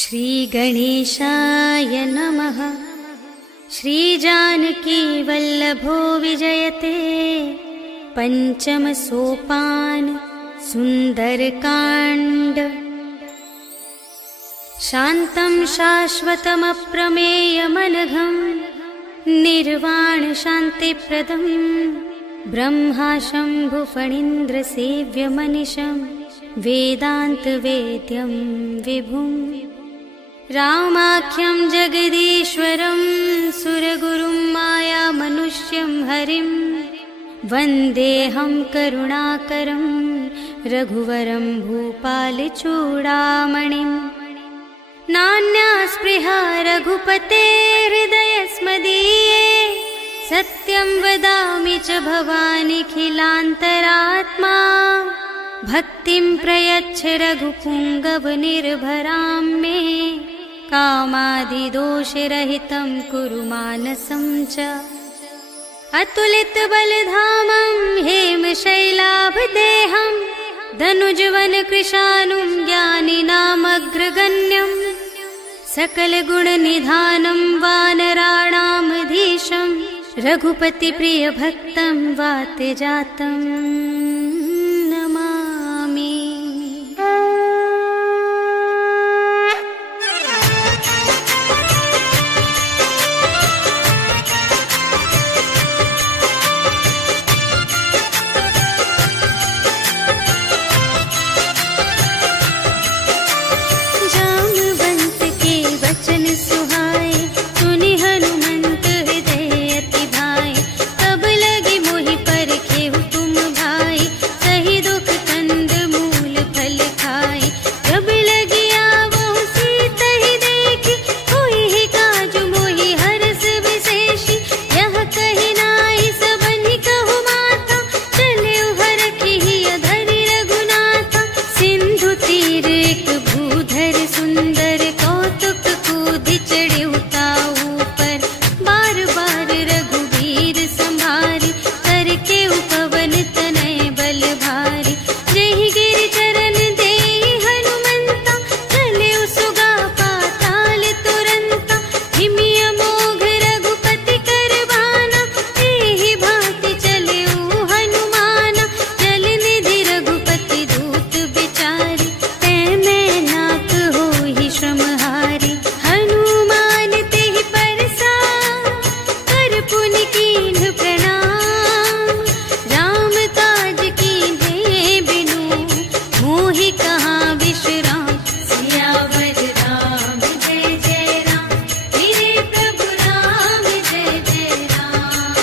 श्रीगणेशाय नमः। श्रीजानकी वल्लभो विजयते पंचम सोपान सुंदरकांड। शान्तं शाश्वतमप्रमेयमनघं निर्वाण शान्तिप्रदं ब्रह्मा शम्भुफणीन्द्रसेव्यमनिशं वेदान्तवेद्यं विभुम् रामाख्यं जगदीश्वरं सुरगुरुं मायामनुष्यं हरिं वन्देऽहं करुणाकरं रघुवरं भूपालचूडामणिं। नान्या स्पृहा रघुपते हृदयस्मदीये सत्यं वदामि च भवानिखिलान्तरात्मा। भक्तिं प्रयच्छ रघुपुङ्गवनिर्भरां मे कामादिदोषरहितं कुरु मानसं च। अतुलितबलधामं हेमशैलाभदेहं धनुजवनकृशानुं ज्ञानिनामग्रगण्यं सकलगुणनिधानं वानराणामधीशं रघुपतिप्रियभक्तं वातजातं नमामि। जामवंत के वचन सुहाए सुनि हनुमंत हृदय अति भाए। तब लगी मोहि परखेहु तुम भाई सही दुख कंद मूल फल खाए। जब लगी आवो सीतहि देखी होई ही काजु मोहि हरस विशेषी। यह कहि नाई सबनि कहु माता चले हरखि अधरि रघुनाथा। सिंधु तीर एक भूधर सुंदर कौतुक कूदि चढ़िउ ताऊ पर। बार बार रघुवीर संभारी करके पवन तनय बल भारी। जेहि गिरि चरण देहि हनुमंता चले सुगा पाताल तुरंता। हिमि अमोघ रघुपति कर बाना एहि भांति चले हनुमाना। जल निधि रघुपति दूत बिचारी तैं नाक होहि श्रमहारी। हनुमान तेहि परसा कर पुनि कीन्ह प्रणाम। राम काज कीन्हे बिनु मोहि कहाँ विश्राम। सियावर राम जय जय राम मेरे प्रभु राम जय जय राम।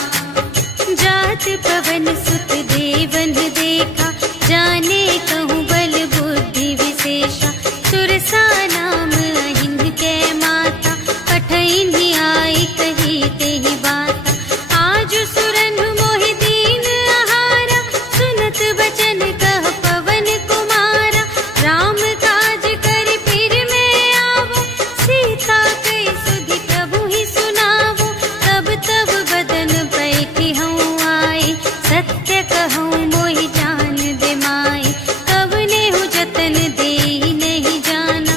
जात पवन सुत देवन देखा जाने कहूँ बल बुद्धि विशेषा। सुरसा नाम अहिंद के माता कठिन आई कही तेहि बाता। आज सुरन मोहि दीन आहारा सुनत बचन कह पवन कुमारा। राम काज करि फिर मैं आवो सीता कई सुधि प्रभु ही सुनावो। तब तब बदन बैठी हूँ आई सत्य कहूँ मोहि जान दे माई। कवने हूँ जतन देहि नहीं जाना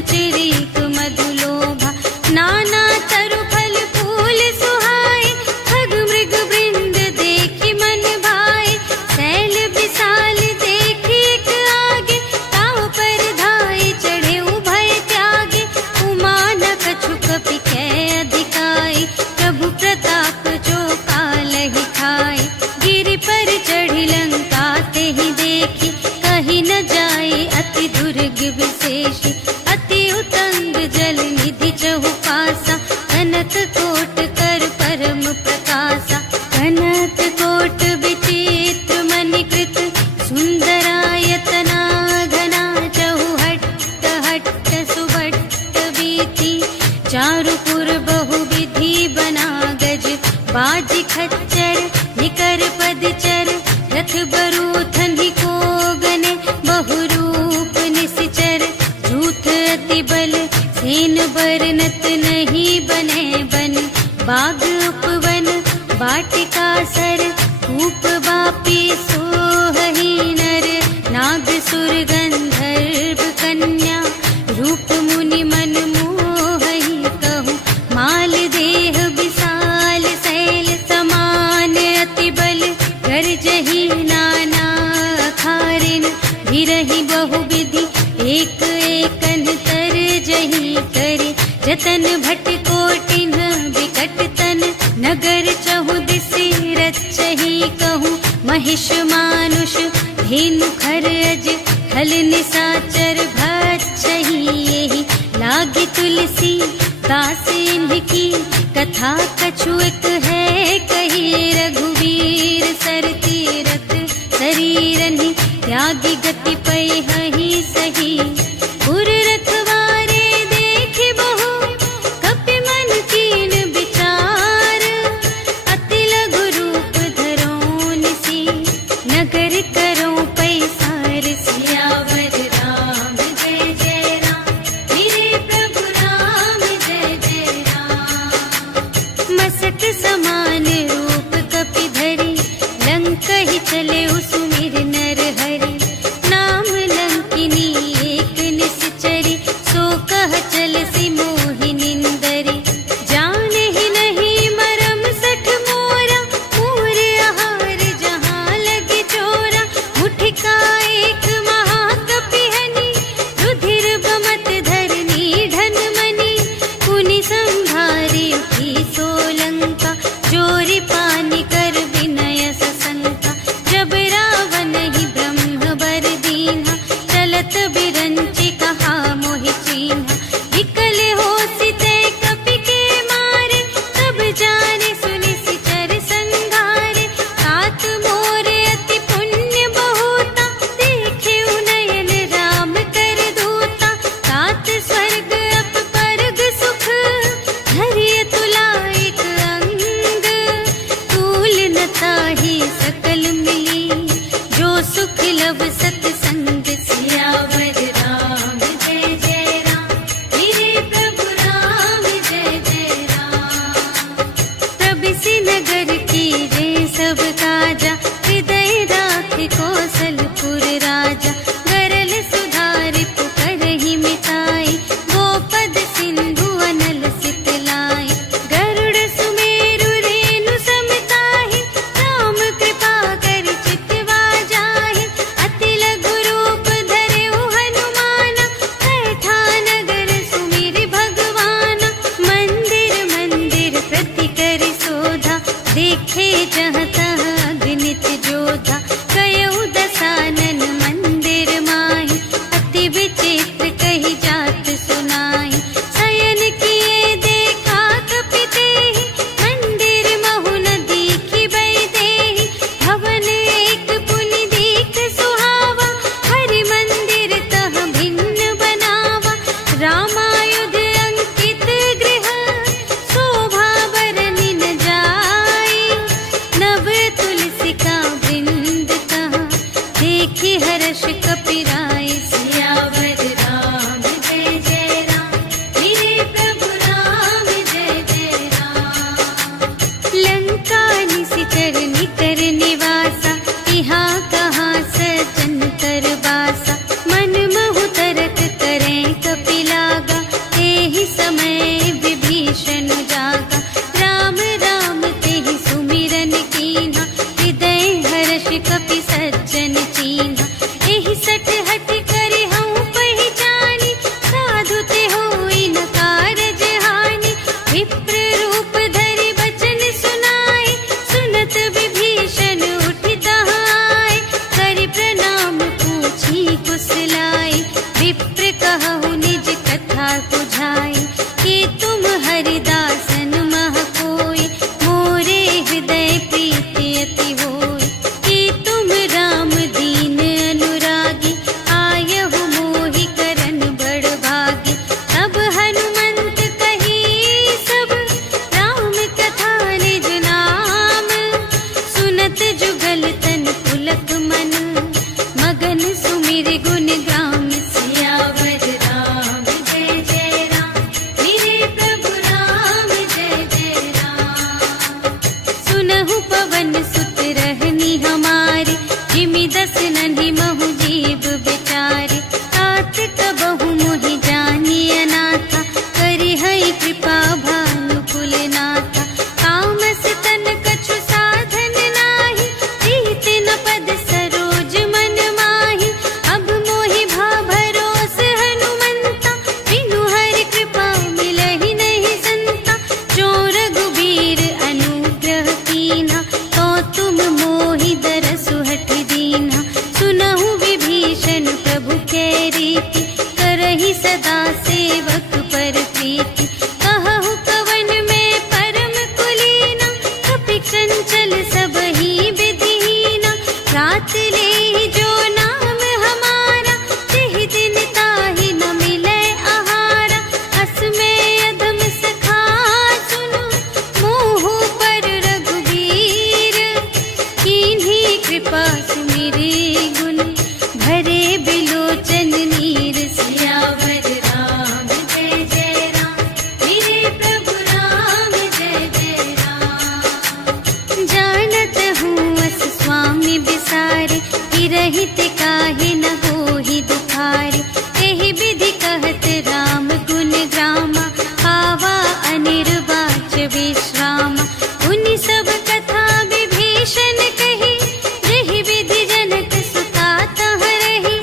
संचरिक मधुलोभा नाना तरु फल फूल सुहाए खग मृग वृंद देखी मन भाए शैल विशाल देखी एक आगे ताव पर धाये चढ़े उभय त्यागे उमा न कछु कपि कै अधिकाई प्रभु प्रताप जो कालहि खाए गिरि पर चढ़ी लंका ते ही देखी कहीं न जाए अति दुर्ग विशेषी अति उतंग जल निधि चहुपासा कनक कोट कर परम प्रकाशा कनक कोट विचित्र मणिकृत सुंदरायतना घना चहुहट्ट हट्ट सुभट्ट वीति चारुपुर बहुविधि बना गज बाजी खच्चर निकर पदचर रथ बरूथन ही को गने बहुरूप निश्चर झूठ अति बल सेन बरनत नहीं बने बन बाग उपवन वाटिका सर कूप बापी सोहही नर नाग सुर गंधर्व कन्या रूप मुनि मन मोहही कहूँ माल देह विशाल शैल समान अति बल गर्जही नाना खारिन भिरहि बहुविधि एक एकन तर जही करे जतन भट कोटिन विकट तन नगर चहु दिसि रचही कहूँ महिष मानुष धेनु खर अज खल निसाचर भक्षही यही लागी तुलसी दास इनकी कथा कछुएक है कही रघुवीर सर तीरथ शरीरनि त्यागी गति पै हहि सही उर रखवारे देखि बहु कपि मन कीन विचार अति लघु रूप धरो निसी नगर करो पैसार सियावर राम जय जय राम मेरे प्रभु राम जय जय राम मसक समान रूप कपि धरी लंक ही चले सुमिर नर हरि नाम लंकिनी एक निश्चरी सो कह चल सी मोहि निंदरी जाने ही नहीं मरम सठ मोरा पूर आहार जहाँ लगे चोरा मुठिका एक महाकपि हनि रुधिर बमत धरनी ढन मनी पुनि संभारी उठी सोलंका जोरी पानी कर विनय सशंका जब रावण ही ब्रह्म बर दीन्हा चलत बिरंचि कहा मोहि चीन्हा विकल बुझाए, कि तुम हरिदासन मह कोई, मोरे हृदय प्रीति अति होय, कि तुम राम दीन अनुरागी, आयहु मोहि करन बड़ भागी। तब हनुमंत कही सब राम कथा निज नाम, सुनत जुगल तन पुलक मन, मगन सुमिर गुण ग्राम। सियावर राम जय जय राम, मेरे प्रभु राम जय जय राम। सुनहु पवन सुत रहनी हमारे, जिमि दस नन्हि महु जीव बेचारे। तात कबहु मोहि जानी अनाथा, करिहै कृपा भानु कुलनाथा। तामस तन कछु साधन नाही, प्रीति न पद सरोज मन माही। अब मोहि भा भरोस हनुमंता, बिनु हरि कृपा मिलहि नहीं संता। जो रघुबीर अनुग्रह कीन्हा, तो तुम मोहि दरसु हठ दीन्हा। सुनहु विभीषण प्रभु कै रीति, करहि सदा सेवक पर प्रीति। कहहु कवन में परम कुलीना, कपि चंचल सबहि विधिहीना। रात लेहि जो नाम हमारा, तिहि दिन ताहि न मिलै आहारा। अस में अधम सखा सुनु, मोहु पर रघुबीर। कीन्ही कृपा सुमिरि गुण, भरे बिलोचन नीर। सियावर राम जय जय राम, मेरे प्रभु राम जय जय राम। जानत हूँ अस स्वामी बिसारे, विरहित काहे न होहि दुखारे। एहि विधि कहत राम गुण ग्रामा, पावा अनिर्वाच विश्रामा। उनि सब कथा विभीषण कही, जेहि विधि जनक सुता तह रही।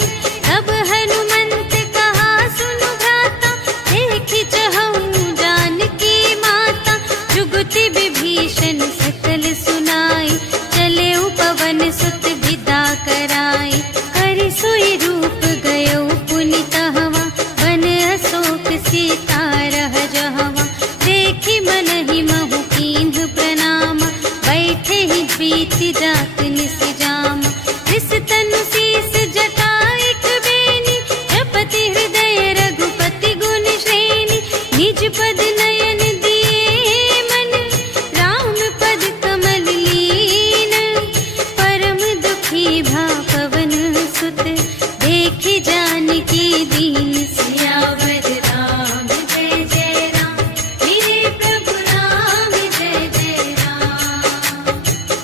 तब हनुमंत कहा सुनु भ्राता, देखि चहऊँ जानकी माता। जुगति विभीषण सकल सुनाई, चले पवन सुत विदा कराई। करि सोई रूप गयो पुनि तहवा, बन अशोक सीता रह जहवा। देखि मनहि महु कीन्ह प्रणामा, बैठे ही बीति जात निस जामा। निस तनु शीस जटा एक बेनी, जपति हृदय रघुपति गुण श्रेणी। निज पद नयन दिए मन, राम पद कमल लीन। परम दुखी भा पवन सुत, देखि जानकी दीन। सियावर राम जय जय राम, मेरे प्रभु राम जय जय राम।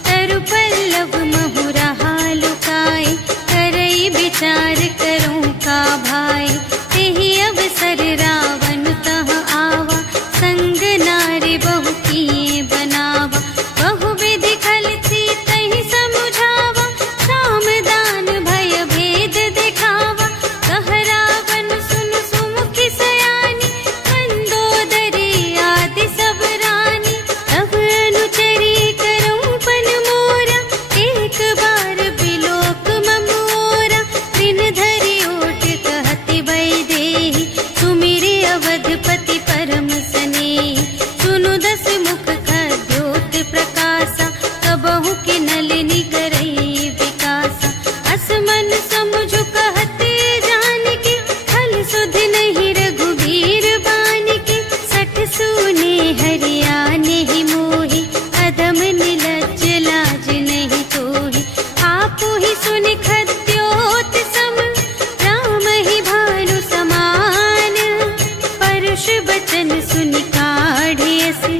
तरु पल्लव महु रहा लुकाए, करई विचार करूं का भाई। तेहि अवसर रावण तह आवा, संग नारी बहु किए बनावा। बहु विधि खल सीतहि समुझावा, साम दान भय भेद दिखावा। कह रावण सुन सुमुखि सयानी, मंदोदरी आदि सब रानी। तब अनुचरी करऊं पन मोरा, एक बार बिलोक ममोरा। दिन धरि ओट कहति वैदेही, सुमिरि अवधपति परम स्नेही। सुनु दस मुख खद्योत प्रकाशा, कबहु कि नलिनी करई विकासा। अस मन समुझु कहते जानकी, खल सुध नहीं रघुबीर बानिकी। सठ सूने हरिया नहीं मोहि, अधम निलज्ज लाज नहीं तोहि। आपु ही सुनि खद्योत सम, राम ही भानु समान। परुष बचन सुनि काढ़ी असी,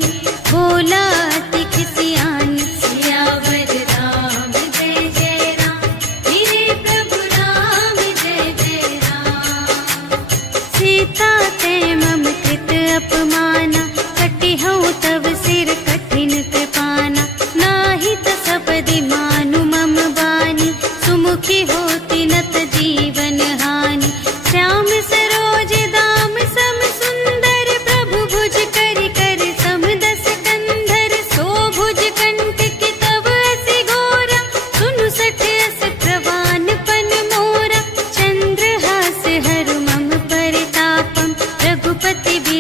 बोला अति खिसियान। सियावर राम जय जय राम, मेरे प्रभु राम जय जय राम। सीता ते मम कृत अपमाना, कटिहउँ तव सिर कठिन कृपाना। नाही त सपदि मानु मम बानी, सुमुखी होती नत जीवन हानि। श्याम सरोज दाम सम सुंदर, प्रभु भुज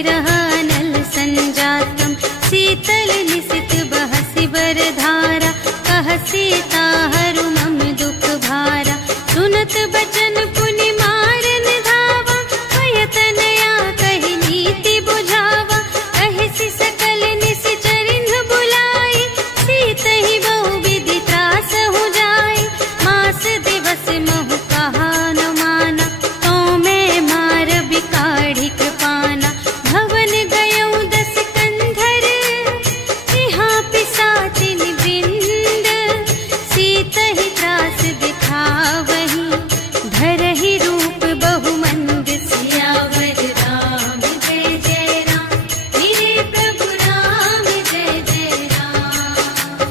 विरह अनल संजातम शीतल निशित बहसि बरधारा कह सीता हरु मम दुख भारा सुनत बचन पुनि मारन धावा भयतनया कहि नीति बुझावा कहसि सकल निशिचरिन बुलाई सीतहि बहु विधि त्रास हो जाय मास दिवस महु कहा न माना तो मैं मार बिकाढ़ी कृपाना भवन गयौ दस कंधर यहाँ पिसाचिन वृंद सीतहि त्रास दिखावही धरहि रूप बहुमंद सियावर राम जय जय राम मेरे प्रभु राम जय जय राम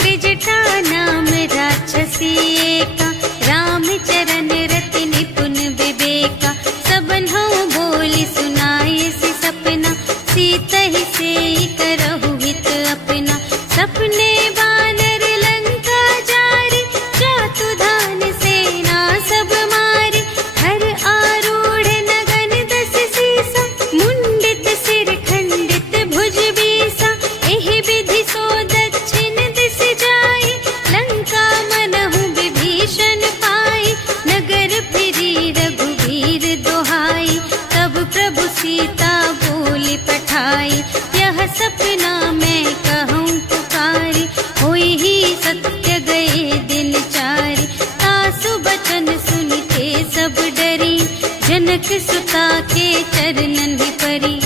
त्रिजटा नाम राक्षसी एका राम चरण रति निपुण विवेका सबन्हु बोली सुनाए सि सपना सीतहि सेई करहु हित अपना सपने बानर लंका जारी जातु धान सेना सब मारी हर आरूढ़ नगन दस सीसा मुंडित सिर खंडित भुज बीसा एहि विधि सो दक्षिण दिस जाई लंका मनहु विभीषण पाई नगर फिरी रघुवीर दोहाई तब प्रभु सीता बोली पठाई यह सपना मैं कहूँ पुकारी होई ही सत्य गए दिन चारि तासु बचन सुनिते सब डरी जनक सुता के चरणन ही परी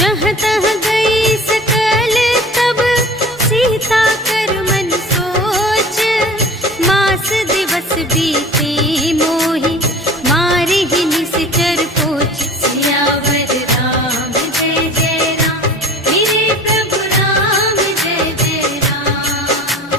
जहाँ तहाँ गई सकल तब सीता कर मन सोच मास दिवस बीते मोहि मारि ही निशिचर पोच सियावर राम जय जय राम मेरे प्रभु राम जय जय राम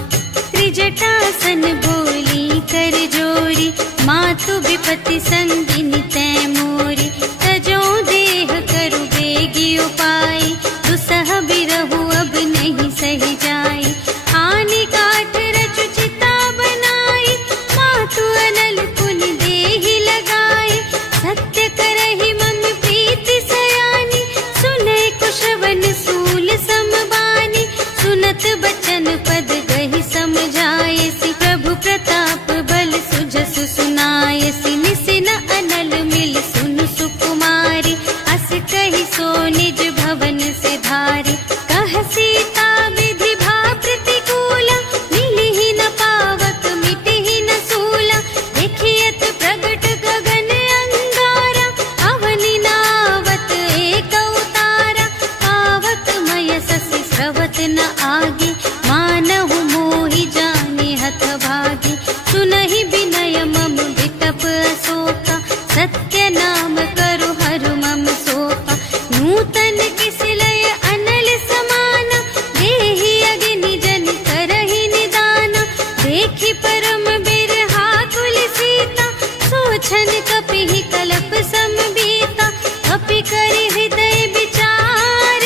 त्रिजटासन बोली कर जोरी मातु विपति संगिनी तै मोरी तजो देह करु बेगी उपाय दुसह बिरहु अब नहीं सही जाई आनी काठ रचु चिता बनाई मातु अनल पुनि देहि लगाई सत्य करहि मम प्रीति सयानी सुने कुशवन सूल समबानी सुनत बचन पद गहि समझाए सि प्रभु प्रताप बल सुजसु सुनाए सि निसिन अनल मिल सुन सुकुमारी अस कहि सो निज भवन से धारी कह सीता विधि भा प्रतिकूला मिलिहि न पावक मिटिहि न सूला देखियत प्रगट गगन अंगारा अवनि नावत एक अवतारा पावक मय ससि स्रवत न आगे मानहु मोहि जाने हथ भागी सुनहि विनय मम विटप अशोका सत्य नाम करु हरु मम शोका नूतन किसिलय अनल समाना देहि अग्नि जन करहि निदाना देखि परम बिरहा कुल सीता सोछन कपिहि कलप समबीता कपि करि हृदय विचार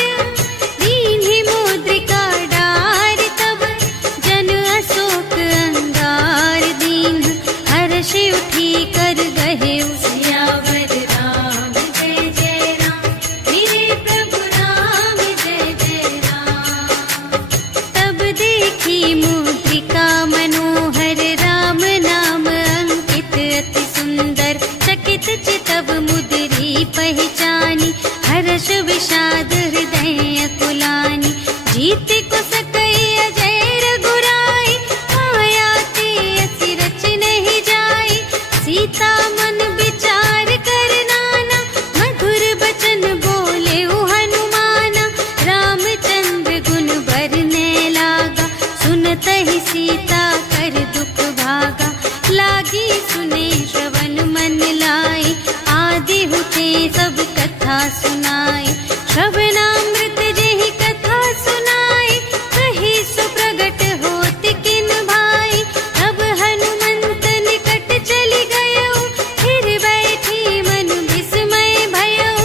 दीन्हि मुद्रिका डार तब जन अशोक अंगार दीन हर्षि उठी कर गहे सियावर राम जय जय राम मेरे प्रभु राम जय जय राम तब देखी मुद्रिका मनोहर राम नाम अंकित अति सुंदर चकित चितव मुद्री पहचानी हर्ष विषाद हृदय अकुलानी जीत को सकई अजय रघुराई माया ते असि रच नहीं जाई सीता मन विचार कर नाना मधुर बचन बोले हनुमाना रामचंद्र गुण बरने लागा सुनत ही सीता कर दुख भागा लागी सुने श्रवण मन लाई आदि हुते सब कथा सुनाई श्रवणामृत जेहि कथा सुनाई कही सुप्रगट होति किन भाई अब हनुमंत निकट चली गयो फिर बैठी मन विस्मय भयो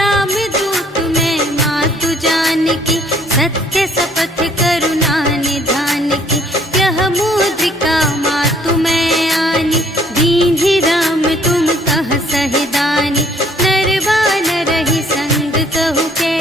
राम दूत में मातु जानकी सत्य शपथ करुणा निधान की यह मुद्रिका मातु मैं आनी दीन्हि राम तुम कह सहिदानी नर बानर ही संग कहु के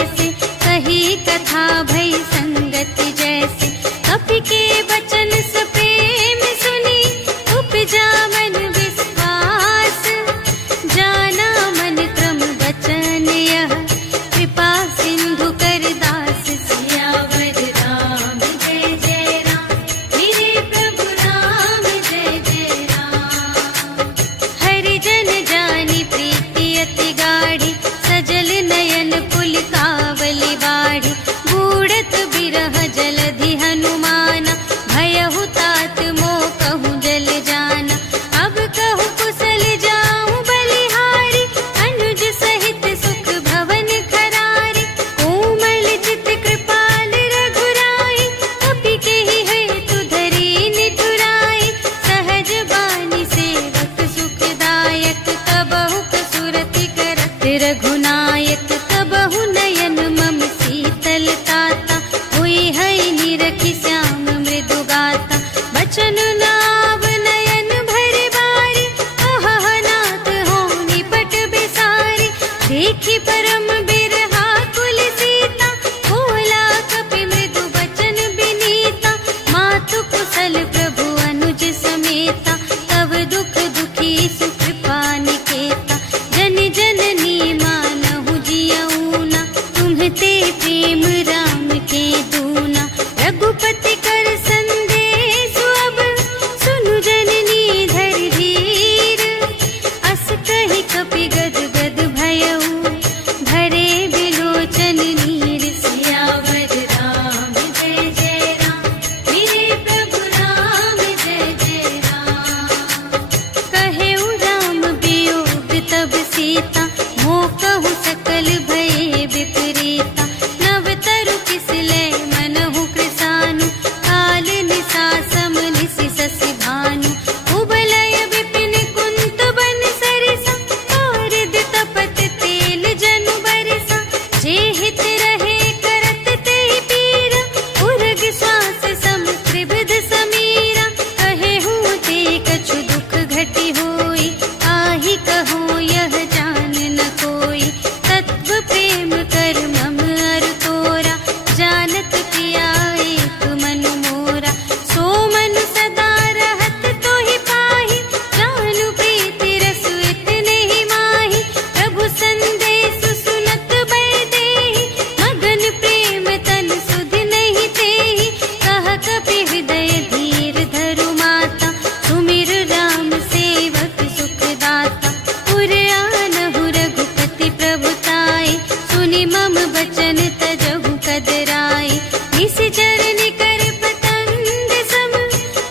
बचन तजहु कदराए। निश्चर निकर पतंग सम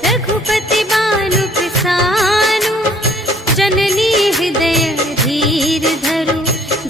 रघुपति बानु प्रसानु। जननी हृदय धीर धरु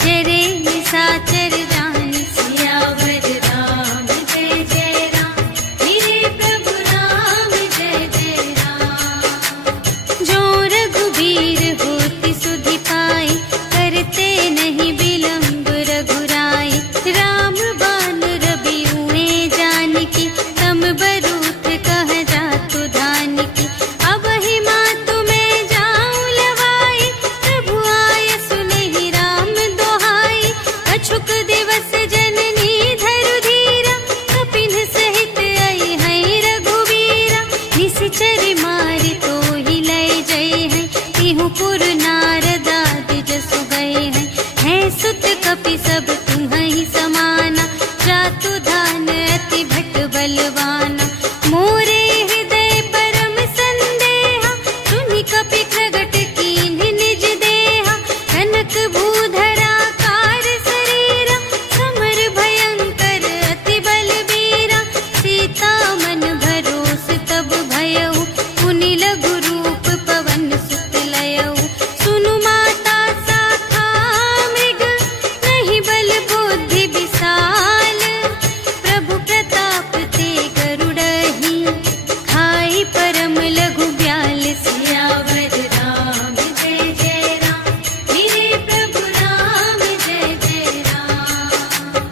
जरे निसाचर जान। सियावर राम जय जय राम मेरे प्रभु राम जय जय राम। जो रघुबीर होति सुधि पाई करते नहीं विलंब रघुराई। राम बान रबिउए जानकी तम बरूथ कह जातु धानकी। अब ही मातु मैं जाऊं लवाई प्रभु आय सुनहि राम दोहाई। कछुक दिवस जननी धरु धीरा कपिन सहित आई है रघुवीरा। निश्चर मारि तो ही लय जय है तिहु पुर नारदाद जसु गए हैं। है सुत कपि सब तुम्हि समाना जातु धान अति भट बलवाना। मोरे हृदय परम संदेहा सुनि कपि प्रगट कीन्ह निज देहा। कनक भूधरा कार शरीरा समर भयंकर अति बलबीरा। सीता मन भरोस तब भयउ पुनि लघु रूप पवन सुत लयउ। सुनु माता शाखा मृग नहीं बल बुद्धि विशाल। प्रभु प्रताप ते गरुड़हि खाई परम लघु ब्याल। सियावर राम जय जय राम मेरे प्रभु राम जय जय राम।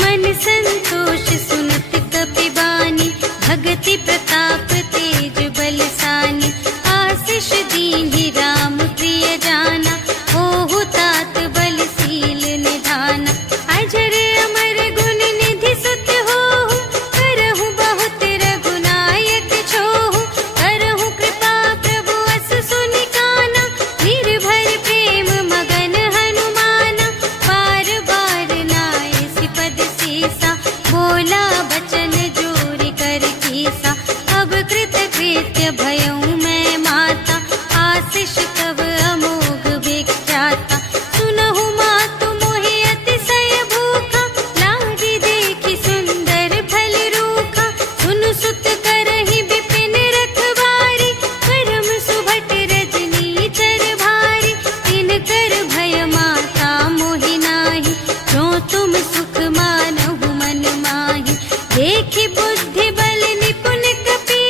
मन संतोष सुनत कपि बानी भगति प्रताप तेज बलसानी। आशीष दीन्हि राम प्रिय जाना होहु तात बलशील निधाना। अजर अमर गुण निधि सुत होहु करहु बहुत रघुनायक छोहु। करहु कृपा प्रभु अस सुनि काना निर्भर प्रेम मगन हनुमाना। बार बार नाय सिपद सीसा बोला बचन जोरि कर कीसा। अब कृत कृत्य भयउ मैं माता आशीष कव अमोघ विख्याता। सुनहु मातु मोहि अतिशय भूखा लागी देखि सुंदर फल रूखा। सुनु सुत करहि विपिन रखवारी परम सुभट रजनी चर भारी। तिनकर भय माता मोहि नाही जो तुम सुख मानहु मन माही। देखि बुद्धि बल निपुण कपि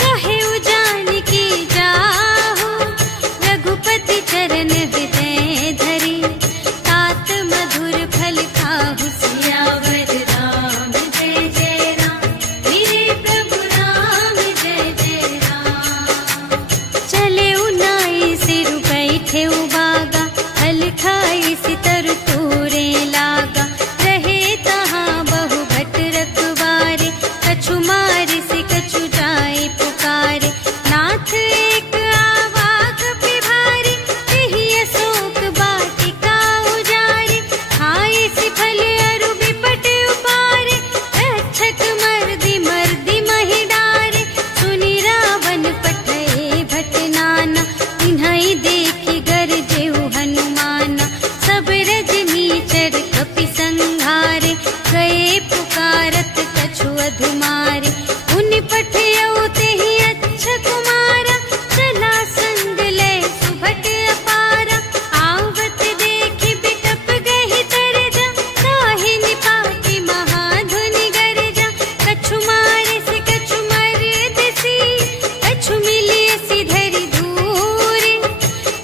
कहे जानकी जाहु। रघुपति चरण हृदय धरि तात मधुर फल खाहु। सियावर राम जय जय राम मेरे प्रभु राम जय जय राम। चले उनाई सिरु बैठे बागा फल खाई सितर तोरे लागा। रहे तहाँ बहु भट रखवारे कछु मारि सि कछु जाए पुकारे। नाथ एक आवाक पिभारी तेहि अशोक वाटिका उजारी। खाए सि फल अरु बिपट उपारे रक्षक मर्दि मर्दि महि डारे। सुनि रावण पठए भट नाना तिन्हइ देखि गरजेउ हनुमाना। सब रजनी चर कपि संघारे गए पुकारत कछु अधुमारे। उनि पठयउ तेहि अच्छा कुमारा चला संग लय सुभट अपारा। आवत देखि बिटप गहि तरजा ताहि निपाति महाधुनि गरजा। कछु मारे से कछु मरदसी कछु मिलियसि धरि धूरे।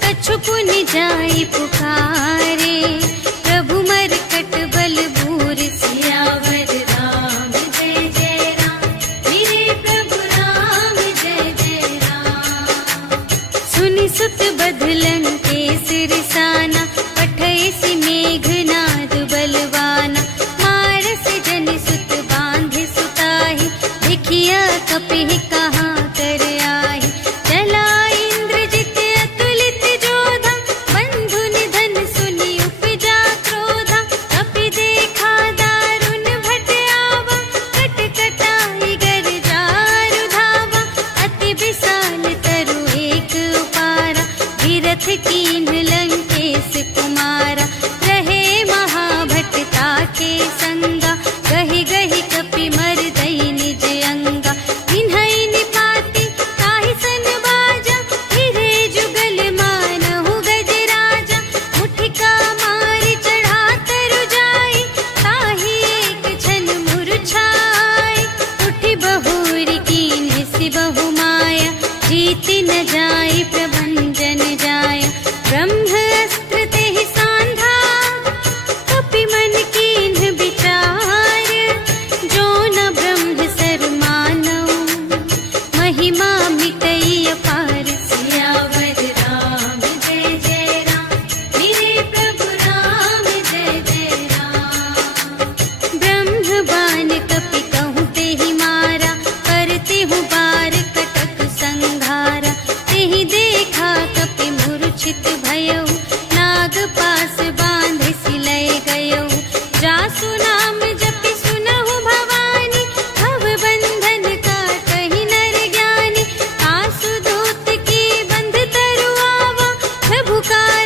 कछु पुनि जाई पुकारे प्रभु मरकट बल भूरि संगा